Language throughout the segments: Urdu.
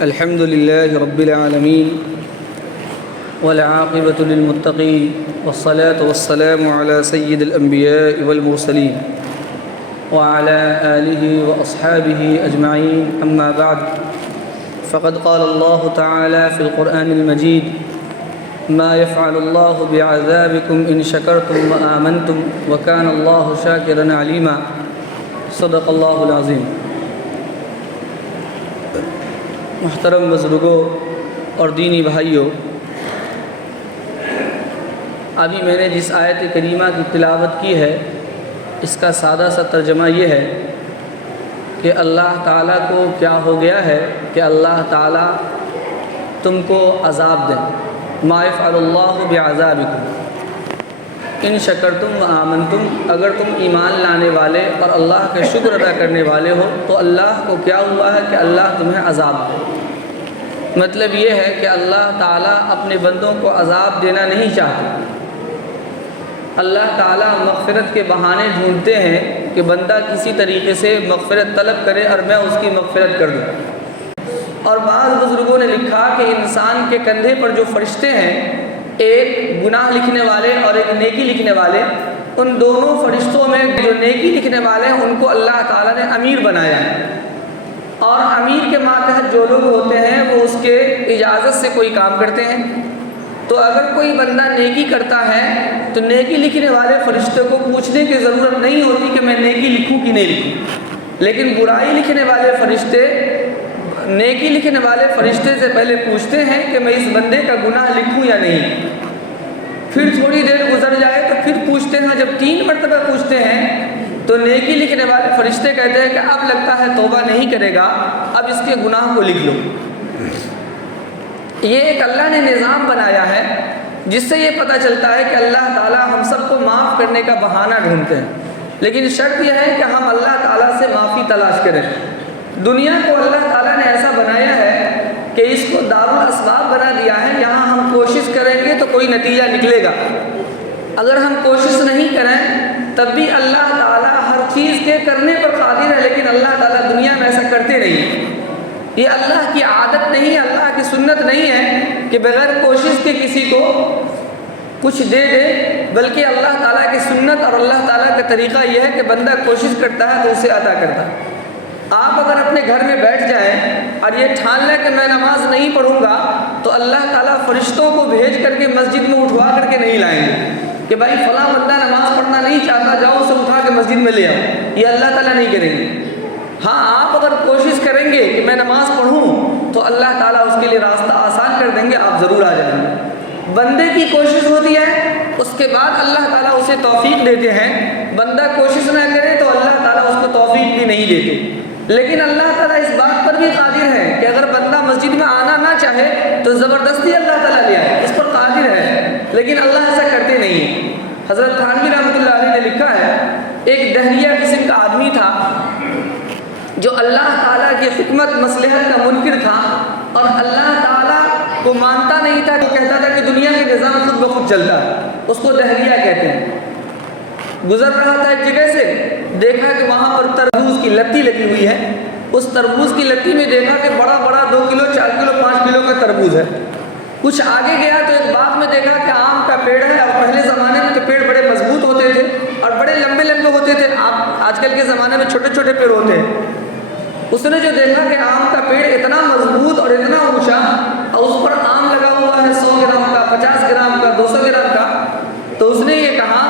الحمد لله رب العالمين والعاقبة للمتقين والصلاة والسلام على سيد الأنبياء والمرسلين وعلى آله وأصحابه أجمعين أما بعد فقد قال الله تعالى في القرآن المجيد ما يفعل الله بعذابكم إن شكرتم وآمنتم وكان الله شاكرا عليما صدق الله العظيم۔ محترم بزرگوں اور دینی بھائیوں، ابھی میں نے جس آیت کریمہ کی تلاوت کی ہے اس کا سادہ سا ترجمہ یہ ہے کہ اللہ تعالیٰ کو کیا ہو گیا ہے کہ اللہ تعالیٰ تم کو عذاب دیں۔ ما یفعل اللہ بعذابکم ان شکرتم و آمنتم، اگر تم ایمان لانے والے اور اللہ کا شکر ادا کرنے والے ہو تو اللہ کو کیا ہوا ہے کہ اللہ تمہیں عذاب دے۔ مطلب یہ ہے کہ اللہ تعالیٰ اپنے بندوں کو عذاب دینا نہیں چاہتے۔ اللہ تعالیٰ مغفرت کے بہانے ڈھونڈتے ہیں کہ بندہ کسی طریقے سے مغفرت طلب کرے اور میں اس کی مغفرت کر دوں۔ اور بعض بزرگوں نے لکھا کہ انسان کے کندھے پر جو فرشتے ہیں، ایک گناہ لکھنے والے اور ایک نیکی لکھنے والے، ان دونوں فرشتوں میں جو نیکی لکھنے والے ہیں ان کو اللہ تعالیٰ نے امیر بنایا ہے، اور امیر کے ماتحت جو لوگ ہوتے ہیں وہ اس کے اجازت سے کوئی کام کرتے ہیں۔ تو اگر کوئی بندہ نیکی کرتا ہے تو نیکی لکھنے والے فرشتے کو پوچھنے کی ضرورت نہیں ہوتی کہ میں نیکی لکھوں کہ نہیں لکھوں، لیکن برائی لکھنے والے فرشتے نیکی لکھنے والے فرشتے سے پہلے پوچھتے ہیں کہ میں اس بندے کا گناہ لکھوں یا نہیں۔ پھر تھوڑی دیر گزر جائے تو پھر پوچھتے ہیں، جب 3 مرتبہ پوچھتے ہیں تو نیکی لکھنے والے فرشتے کہتے ہیں کہ اب لگتا ہے توبہ نہیں کرے گا، اب اس کے گناہ کو لکھ لو۔ یہ ایک اللہ نے نظام بنایا ہے جس سے یہ پتہ چلتا ہے کہ اللہ تعالیٰ ہم سب کو معاف کرنے کا بہانہ ڈھونڈتے ہیں، لیکن شرط یہ ہے کہ ہم اللہ تعالیٰ سے معافی تلاش کریں۔ دنیا کو اللہ تعالیٰ نے ایسا بنایا ہے کہ اس کو دارالاسباب بنا دیا ہے، یہاں ہم کوشش کریں گے تو کوئی نتیجہ نکلے گا، اگر ہم کوشش نہیں کریں تب بھی اللہ تعالیٰ ہر چیز کے کرنے پر قادر ہے، لیکن اللہ تعالیٰ دنیا میں ایسا کرتے نہیں۔ یہ اللہ کی عادت نہیں ہے، اللہ کی سنت نہیں ہے کہ بغیر کوشش کے کسی کو کچھ دے دے، بلکہ اللہ تعالیٰ کی سنت اور اللہ تعالیٰ کا طریقہ یہ ہے کہ بندہ کوشش کرتا ہے تو اسے عطا کرتا ہے۔ آپ اگر اپنے گھر میں بیٹھ جائیں اور یہ ٹھان لیں کہ میں نماز نہیں پڑھوں گا تو اللہ تعالیٰ فرشتوں کو بھیج کر کے مسجد میں اٹھوا کر کے نہیں لائیں گے کہ بھائی فلاں بندہ نماز پڑھنا نہیں چاہتا، جاؤ اسے اٹھا کے مسجد میں لے آؤ، یہ اللہ تعالیٰ نہیں کریں گے۔ ہاں، آپ اگر کوشش کریں گے کہ میں نماز پڑھوں تو اللہ تعالیٰ اس کے لیے راستہ آسان کر دیں گے، آپ ضرور آ جائیں گے۔ بندے کی کوشش ہوتی ہے، اس کے بعد اللہ تعالیٰ اسے توفیق دیتے ہیں۔ بندہ کوشش نہ کرے تو اللہ تعالیٰ اس کو توفیق بھی نہیں دیتے، لیکن اللہ تعالیٰ اس بات پر بھی قادر ہے کہ اگر بندہ مسجد میں آنا نہ چاہے تو زبردستی اللہ تعالیٰ لے آئے، اس پر قادر ہے، لیکن اللہ ایسا کرتے نہیں۔ حضرت تھانوی رحمۃ اللہ علیہ نے لکھا ہے، ایک دہریہ قسم کا آدمی تھا جو اللہ تعالیٰ کی حکمت مصلحت کا منکر تھا اور اللہ تعالیٰ کو مانتا نہیں تھا، وہ کہتا تھا کہ دنیا کے نظام خود بخود چلتا ہے، اس کو دہریہ کہتے ہیں۔ گزر رہا تھا ایک جگہ سے، دیکھا کہ وہاں پر تربوز کی لتی لگی ہوئی ہے، اس تربوز کی لتی میں دیکھا کہ بڑا بڑا 2 کلو 4 کلو 5 کلو کا تربوز ہے۔ کچھ آگے گیا تو ایک باغ میں دیکھا کہ آم کا پیڑ ہے، اور پہلے زمانے میں تو پیڑ بڑے مضبوط ہوتے تھے اور بڑے لمبے لمبے ہوتے تھے، آج کل کے زمانے میں چھوٹے چھوٹے پیڑ ہوتے ہیں۔ اس نے جو دیکھا کہ آم کا پیڑ اتنا مضبوط اور اتنا اونچا اور اس پر آم لگا ہوا ہے 100 گرام کا، 50 گرام کا، 200 گرام کا، تو اس نے یہ کہا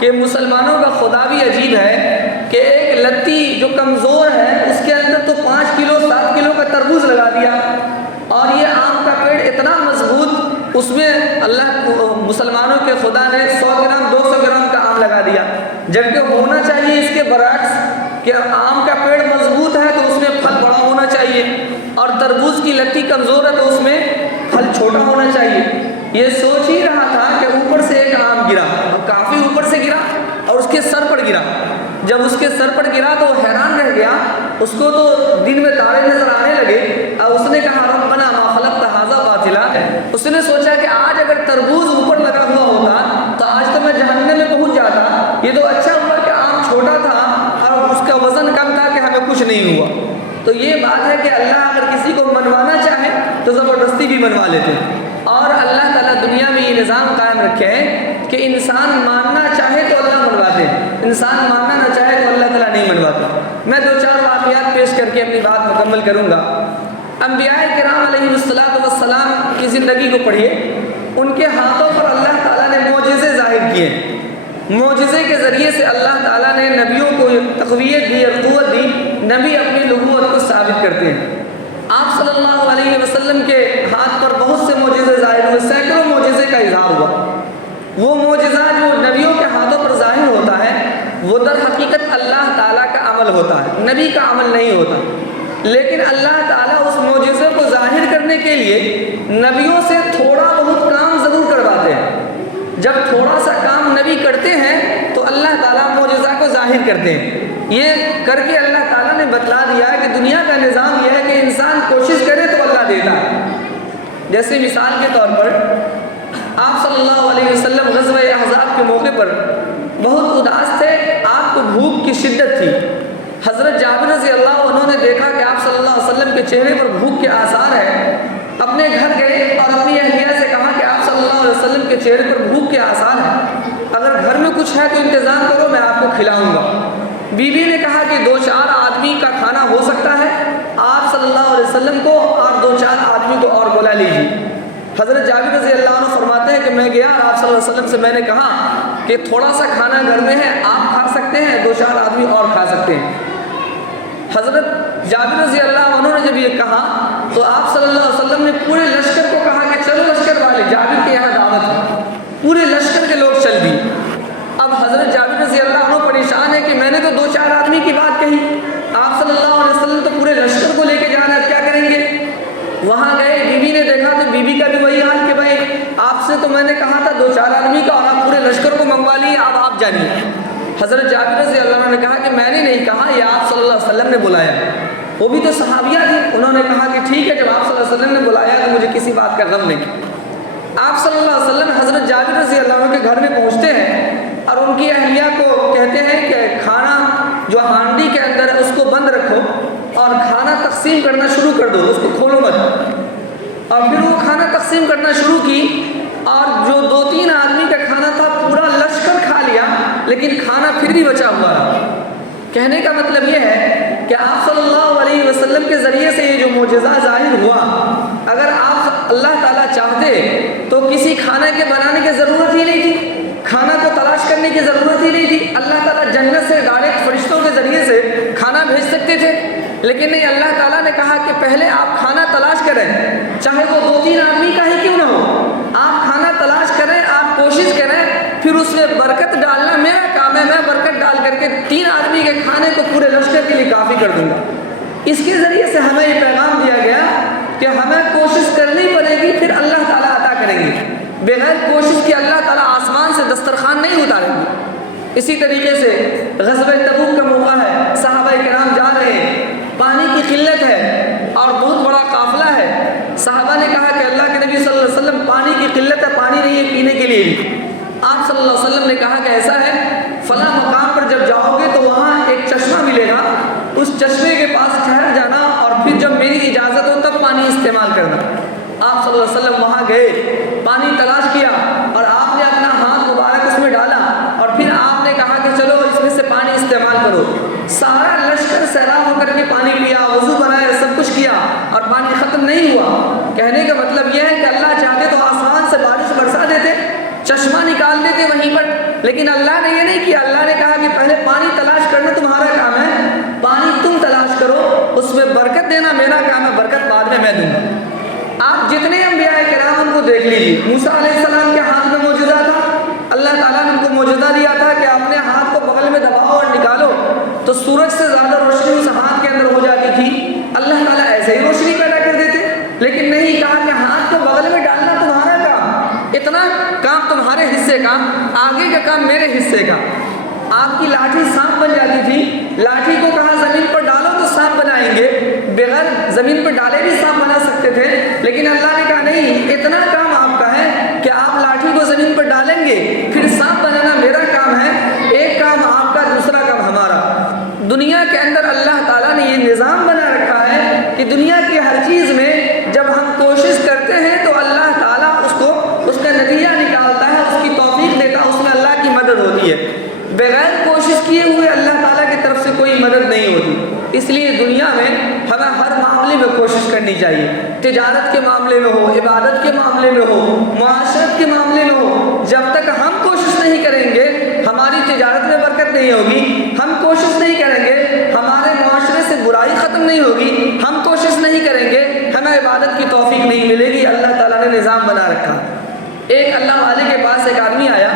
کہ مسلمانوں کا خدا بھی عجیب ہے کہ ایک لتی جو کمزور ہے اس کے اندر تو 5 کلو 7 کلو کا تربوز لگا دیا، اور یہ آم کا پیڑ اتنا مضبوط، اس میں اللہ مسلمانوں کے خدا نے 100 گرام 200 گرام کا آم لگا دیا، جبکہ ہونا چاہیے اس کے برعکس کہ آم کا پیڑ مضبوط ہے تو اس میں پھل بڑا ہونا چاہیے، اور تربوز کی لتی کمزور ہے تو اس میں پھل چھوٹا ہونا چاہیے۔ یہ سوچ ہی رہا تھا کہ اوپر سے ایک آم گرا، اور کافی اوپر سے گرا اور اس کے سر پر گرا۔ جب اس کے سر پر گرا تو وہ حیران رہ گیا، اس کو تو دن میں تارے نظر آنے لگے، اور اس نے کہا ربنا ما خلقت ھذا باطلا۔ اس نے سوچا کہ آج اگر تربوز اوپر لگا ہوا ہوتا تو آج تو میں جہنم میں پہنچ جاتا، یہ تو اچھا ہوا کہ آم چھوٹا تھا اور اس کا وزن کچھ نہیں ہوا۔ تو یہ بات ہے کہ اللہ اگر کسی کو منوانا چاہے تو زبردستی بھی منوا لیتے ہیں، اور اللہ تعالیٰ دنیا میں یہ نظام قائم رکھے ہیں کہ انسان ماننا چاہے تو اللہ منواتے ہیں، انسان ماننا نہ چاہے تو اللہ تعالیٰ نہیں منواتے۔ میں 2-4 واقعات پیش کر کے اپنی بات مکمل کروں گا۔ انبیاء کرام علیہ السلام کی زندگی کو پڑھیے، ان کے ہاتھوں پر اللہ تعالیٰ نے معجزے ظاہر کیے، معجزے کے ذریعے سے اللہ تعالیٰ نے نبیوں کو تقویت دی اور قوت دی، نبی اپنی نبوت کو ثابت کرتے ہیں۔ آپ صلی اللہ علیہ وسلم کے ہاتھ پر بہت سے معجزے ظاہر ہوئے، سینکڑوں معجزے کا اظہار ہوا۔ وہ معجزہ جو نبیوں کے ہاتھوں پر ظاہر ہوتا ہے وہ در حقیقت اللہ تعالیٰ کا عمل ہوتا ہے، نبی کا عمل نہیں ہوتا، لیکن اللہ تعالیٰ اس معجزے کو ظاہر کرنے کے لیے نبیوں سے تھوڑا بہت کام ضرور کرواتے ہیں۔ جب تھوڑا سا کام نبی کرتے ہیں تو اللہ تعالیٰ معجزہ کو ظاہر کرتے ہیں۔ یہ کر کے اللہ تعالیٰ نے بتلا دیا ہے کہ دنیا کا نظام یہ ہے کہ انسان کوشش کرے تو اللہ دیتا ہے۔ جیسے مثال کے طور پر آپ صلی اللہ علیہ وسلم غزوہ احزاب کے موقع پر بہت اداس تھے، آپ کو بھوک کی شدت تھی۔ حضرت جابر رضی اللہ عنہ نے دیکھا کہ آپ صلی اللہ علیہ وسلم کے چہرے پر بھوک کے آثار ہیں، اپنے گھر گئے اور اپنی اہلیہ سے کہا کہ آپ صلی اللہ علیہ وسلم کے چہرے پر بھوک کے آثار ہیں، اگر گھر میں کچھ ہے تو انتظام کرو، میں آپ کو کھلاؤں گا۔ بیوی نے کہا کہ 2-4 آدمی کا کھانا ہو سکتا ہے، آپ صلی اللہ علیہ وسلم کو اور 2-4 آدمی کو اور بلا لیجیے۔ حضرت جابر رضی اللہ عنہ فرماتے ہیں کہ میں گیا اور آپ صلی اللہ علیہ وسلم سے میں نے کہا کہ تھوڑا سا کھانا گھر میں ہے، آپ کھا سکتے ہیں، 2-4 آدمی اور کھا سکتے ہیں۔ حضرت جابر رضی اللہ عنہ نے جب یہ کہا تو آپ صلی اللہ علیہ وسلم نے پورے لشکر کو کہا کہ چلو لشکر والے، جابر کے یہاں دعوت ہے۔ پورے لشکر کے لوگ چل دیے۔ اب حضرت جابر رضی اللہ عنہ پریشان ہے کہ میں نے تو 2-4 آدمی کی بات کہی، آپ صلی اللہ علیہ وسلم تو پورے لشکر کو لے کے جانا ہے، اب کیا کریں گے؟ وہاں گئے، بیوی نے دیکھا تو بیوی کا بھی وہی حال کہ بھائی آپ سے تو میں نے کہا تھا 2-4 آدمی کا اور آپ پورے لشکر کو منگوا لیے، اب آپ جانیے۔ حضرت جابر رضی اللہ عنہ نے کہا کہ میں نے نہیں کہا، یہ آپ صلی اللہ علیہ وسلم نے بلایا۔ وہ بھی تو صحابیہ تھے، انہوں نے کہا کہ ٹھیک ہے، جب آپ صلی اللہ علیہ وسلم نے بلایا تو مجھے کسی بات کا غم نہیں۔ آپ صلی اللہ علیہ وسلم حضرت جابر رضی اللہ عنہ کے گھر میں پہنچتے ہیں اور ان کی اہلیہ کو کہتے ہیں کہ کھانا جو ہانڈی کے اندر ہے اس کو بند رکھو اور کھانا تقسیم کرنا شروع کر دو، اس کو کھولو مت۔ اور پھر وہ کھانا تقسیم کرنا شروع کی اور جو 2-3 آدمی کا کھانا تھا پورا لشکر کھا لیا، لیکن کھانا پھر بھی بچا ہوا رہا۔ کہنے کا مطلب یہ ہے کہ آپ صلی اللہ علیہ وسلم کے ذریعے سے یہ جو معجزہ ظاہر ہوا، اگر آپ اللہ تعالیٰ چاہتے تو کسی کھانے کے بنانے کی ضرورت ہی نہیں تھی، کھانا کو تلاش کرنے کی ضرورت ہی نہیں تھی، اللہ تعالیٰ جنت سے ڈائریکٹ فرشتوں کے ذریعے سے کھانا بھیج سکتے تھے، لیکن نہیں، اللہ تعالیٰ نے کہا کہ پہلے آپ کھانا تلاش کریں، چاہے وہ 2-3 آدمی کا ہی کیوں نہ ہو، آپ کھانا تلاش کریں، آپ کوشش کریں، پھر اس میں برکت ڈالنا میرا کام ہے، میں برکت ڈال کر کے 3 آدمی کے کھانے کو پورے لشکر کے لیے کافی کر دوں گا۔ اس کے ذریعے سے ہمیں یہ پیغام دیا گیا کہ ہمیں کوشش کرنی پڑے گی، پھر اللہ تعالیٰ عطا کریں گے، بغیر کوشش کے اللہ تعالیٰ آسمان سے دسترخوان نہیں اتاریں گے۔ اسی طریقے سے غزوہ تبوک کا موقع ہے، صحابہ کرام جا رہے ہیں، پانی کی قلت ہے اور بہت بڑا قافلہ ہے، صحابہ نے کہا کہ اللہ کے نبی صلی اللہ علیہ وسلم پانی کی قلت ہے، پانی نہیں ہے پینے کے لیے بھی۔ آپ صلی اللہ علیہ وسلم نے کہا کہ ایسا ہے فلاں مقام پر جب جاؤ گے تو وہاں ایک چشمہ ملے گا، اس چشمے کے پاس ٹھہر جانا اور پھر جب میری اجازت ہو تب پانی استعمال کرنا۔ آپ صلی اللہ علیہ وسلم وہاں گئے، پانی تلاش کیا اور آپ نے اپنا ہاتھ مبارک اس میں ڈالا اور پھر آپ نے کہا کہ چلو اس میں سے پانی استعمال کرو۔ سارا لشکر سیراب ہو کر کے پانی پیا، وضو بنایا، سب کچھ کیا اور پانی ختم نہیں ہوا۔ کہنے کا مطلب یہ ہے کہ اللہ چاہتے تو آسمان سے بارش برسا دیتے، چشمہ نکال دیتے وہیں پر، لیکن اللہ نے یہ نہیں کیا۔ اللہ نے کہا کہ پہلے پانی تلاش کرنا تمہارا کام ہے، پانی تم تلاش کرو، اس میں برکت دینا میرا کام ہے، برکت بعد میں دوں گا۔ آپ جتنے انبیاء کرام ان کو دیکھ لیجیے، موسیٰ علیہ السلام کے ہاتھ میں معجزہ تھا، اللہ تعالیٰ نے ان کو معجزہ دیا تھا کہ اپنے ہاتھ کو بغل میں دباؤ اور نکالو تو سورج سے زیادہ روشنی اس ہاتھ کے اندر ہو جاتی تھی، اللہ تعالیٰ ایسے ہی روشنی پیدا کر دیتے، لیکن نہیں، کہا کہ ہاتھ کو بغل میں ڈالنا تمہارا کام، اتنا کام تمہارے حصے کا، آگے کا کام میرے حصے کا۔ آپ کی لاٹھی سانپ بن جاتی تھی، لاٹھی کو کہا زمین پر ڈالو تو سانپ بنائیں گے، بغیر زمین پر ڈالے بھی سانپ بنا سکتے تھے، لیکن اللہ نے کہا نہیں، اتنا کام آپ کا ہے کہ آپ لاٹھی کو زمین پر ڈالیں گے، پھر سانپ بنانا میرا کام ہے، ایک کام آپ کا، دوسرا کام ہمارا۔ دنیا کے اندر مگر اللہ تعالیٰ نے یہ نظام بنا رکھا ہے کہ دنیا کی ہر چیز میں جب ہم کوشش کرتے ہیں تو اللہ تعالیٰ اس کا نتیجہ نکالتا ہے، اس کی توفیق دیتا ہے، اس میں اللہ کی مدد ہوتی ہے۔ بغیر کوشش کیے ہوئے اللہ تعالیٰ کی طرف سے کوئی مدد نہیں ہوتی۔ اس لیے دنیا میں ہمیں ہر معاملے میں کوشش کرنی چاہیے، تجارت کے معاملے میں ہو، عبادت کے معاملے میں ہو، معاشرت کے معاملے میں ہو۔ جب تک ہم کوشش نہیں کریں گے ہماری تجارت میں برکت نہیں ہوگی، ہم کوشش نہیں کریں گے ہمارے معاشرے سے برائی ختم نہیں ہوگی، ہم کوشش نہیں کریں گے ہمیں عبادت کی توفیق نہیں ملے گی۔ اللہ تعالیٰ نے نظام بنا رکھا۔ ایک اللہ والے کے پاس ایک آدمی آیا،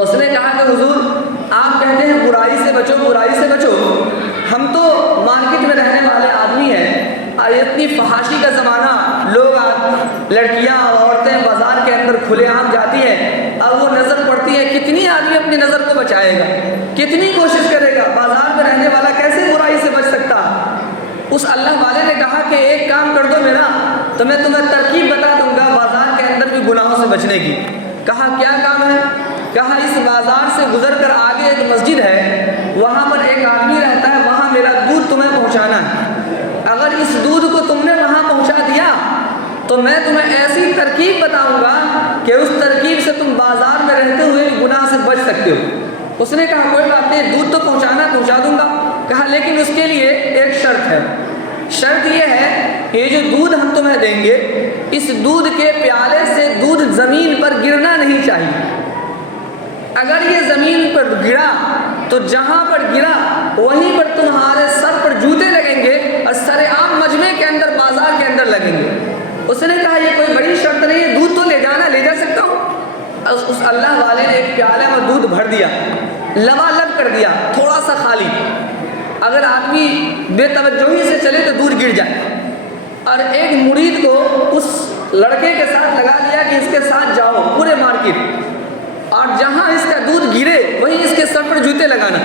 اس نے کہا کہ حضور آپ کہتے ہیں برائی سے بچو، برائی سے بچو، ہم تو مارکیٹ میں رہنے والے آدمی ہیں، اور اتنی فحاشی کا زمانہ، لوگ لڑکیاں اور عورتیں بازار کے اندر کھلے عام جاتی ہیں، اور وہ نظر پڑتی ہے، کتنی آدمی اپنی نظر کو بچائے گا، کتنی کوشش کرے گا، بازار میں رہنے والا کیسے برائی سے بچ سکتا۔ اس اللہ والے نے کہا کہ ایک کام کر دو میرا، تو میں تمہیں ترکیب بتا دوں گا بازار کے اندر بھی گناہوں سے بچنے کی۔ کہا کیا کام ہے؟ کہا اس بازار سے گزر کر آگے ایک مسجد ہے، وہاں پر ایک آدمی رہتا ہے، وہاں میرا دودھ تمہیں پہنچانا ہے۔ اگر اس دودھ کو تم نے وہاں پہنچا دیا تو میں تمہیں ایسی ترکیب بتاؤں گا کہ اس ترکیب سے تم بازار میں رہتے ہوئے گناہ سے بچ سکتے ہو۔ اس نے کہا کوئی بات نہیں، دودھ تو پہنچا دوں گا۔ کہا لیکن اس کے لیے ایک شرط ہے، شرط یہ ہے کہ یہ جو دودھ ہم تمہیں دیں گے، اس دودھ کے پیالے سے دودھ زمین پر گرنا نہیں چاہیے۔ اگر یہ زمین پر گرا تو جہاں پر گرا وہیں پر تمہارے سر پر جوتے لگیں گے اور سر عام مجمع کے اندر، بازار کے اندر لگیں گے۔ اس نے کہا یہ کوئی بڑی شرط نہیں ہے، دودھ تو لے جا سکتا ہوں۔ اس اللہ والے نے ایک پیالے میں دودھ بھر دیا، لبالب کر دیا، تھوڑا سا خالی۔ اگر آدمی بے توجہی سے چلے تو دودھ گر جائے، اور ایک مرید کو اس لڑکے کے ساتھ لگا دیا کہ اس کے ساتھ جاؤ پورے مارکیٹ، اور جہاں اس کا دودھ گرے وہیں اس کے سر پر جوتے لگانا۔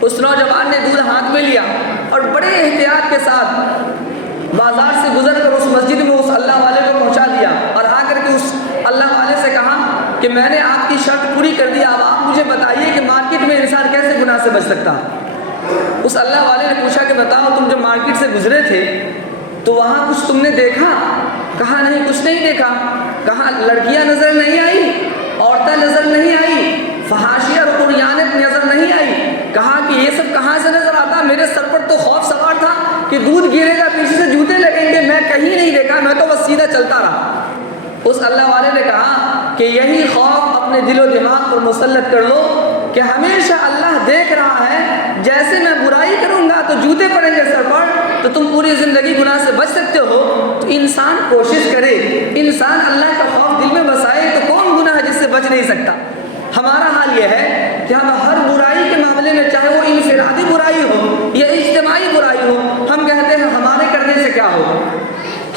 اس نوجوان نے دودھ ہاتھ میں لیا اور بڑے احتیاط کے ساتھ بازار سے گزر کر اس مسجد میں اس اللہ والے کو پہنچا دیا، اور آ کر کے اس اللہ والے سے کہا کہ میں نے آپ کی شرط پوری کر دی، اب آپ مجھے بتائیے کہ مارکیٹ میں انسان کیسے گناہ سے بچ سکتا۔ اس اللہ والے نے پوچھا کہ بتاؤ تم جب مارکیٹ سے گزرے تھے تو وہاں کچھ تم نے دیکھا؟ کہا نہیں کچھ نہیں دیکھا۔ کہا لڑکیاں نظر نہیں آئی، عورتیں نظر نہیں آئی، فحاشی اور عریانت نظر نہیں آئی؟ کہا کہ یہ سب کہاں سے نظر آتا، میرے سر پر تو خوف سوار تھا کہ دودھ گرے گا، پیچھے سے جوتے لگیں گے، میں کہیں نہیں دیکھا، میں تو بس سیدھا چلتا رہا۔ اس اللہ والے نے کہا کہ یہی خوف اپنے دل و دماغ پر مسلط کر لو کہ ہمیشہ اللہ دیکھ رہا ہے، جیسے میں برائی کروں گا تو جوتے پڑیں گے سر پر، تو تم پوری زندگی گناہ سے بچ سکتے ہو۔ تو انسان کوشش کرے، انسان اللہ کا خوف دل میں بسائے تو کون گناہ ہے جس سے بچ نہیں سکتا۔ ہمارا حال یہ ہے کہ ہم ہر برائی کے معاملے میں، چاہے وہ انفرادی برائی ہو یا اجتماعی برائی ہو، ہم کہتے ہیں ہمارے کرنے سے کیا ہوگا،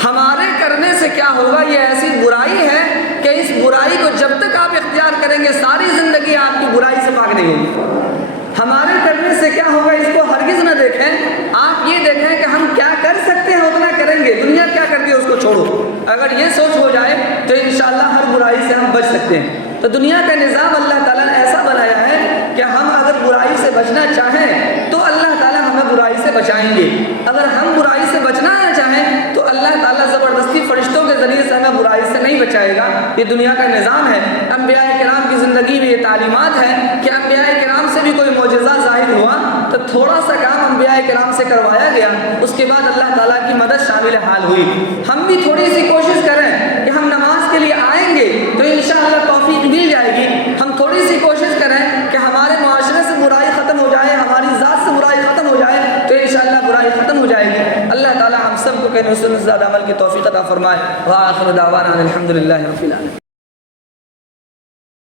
ہمارے کرنے سے کیا ہوگا۔ یہ ایسی برائی ہے کہ اس برائی کو جب تک آپ اختیار کریں گے ساری زندگی آپ کی برائی سے پاک نہیں ہوگی۔ ہمارے کرنے سے کیا ہوگا اس کو ہرگز نہ دیکھیں، آپ یہ دیکھیں کہ ہم کیا کر سکتے ہیں اتنا کریں گے، دنیا کیا کرتی ہے اس کو چھوڑو۔ اگر یہ سوچ ہو جائے تو انشاءاللہ ہر برائی سے ہم بچ سکتے ہیں۔ تو دنیا کا نظام اللہ تعالیٰ نے ایسا بنایا ہے کہ ہم اگر برائی سے بچنا چاہیں تو اللہ تعالیٰ ہمیں برائی سے بچائیں گے، اگر ہم برائی سے بچنا نہ چاہیں تو اللہ تعالیٰ زبردستی فرشتوں کے ذریعے سے ہمیں برائی سے نہیں بچائے گا۔ یہ دنیا کا نظام ہے۔ انبیاء کرام کی زندگی میں یہ تعلیمات ہے کہ انبیاء کرام سے بھی کوئی معجزہ ظاہر ہوا تو تھوڑا سا کام انبیاء کرام سے کروایا گیا، اس کے بعد اللہ تعالیٰ کی مدد شامل حال ہوئی۔ ہم بھی تھوڑی سی کوشش کریں کہ ہم نماز کے لیے آئیں گے تو انشاءاللہ توفیق مل جائے گی۔ ہم تھوڑی سی کوشش کریں کہ ہمارے معاشرے سے برائی ختم ہو جائے، ہماری ذات سے برائی ختم ہو جائے تو انشاءاللہ برائی ختم ہو جائے گی۔ اللہ تعالیٰ ہم سب کو کہ نصرت زیادہ عمل کی توفیق عطا فرمائے۔ وآخر دعوانا الحمدللہ رب العالمین۔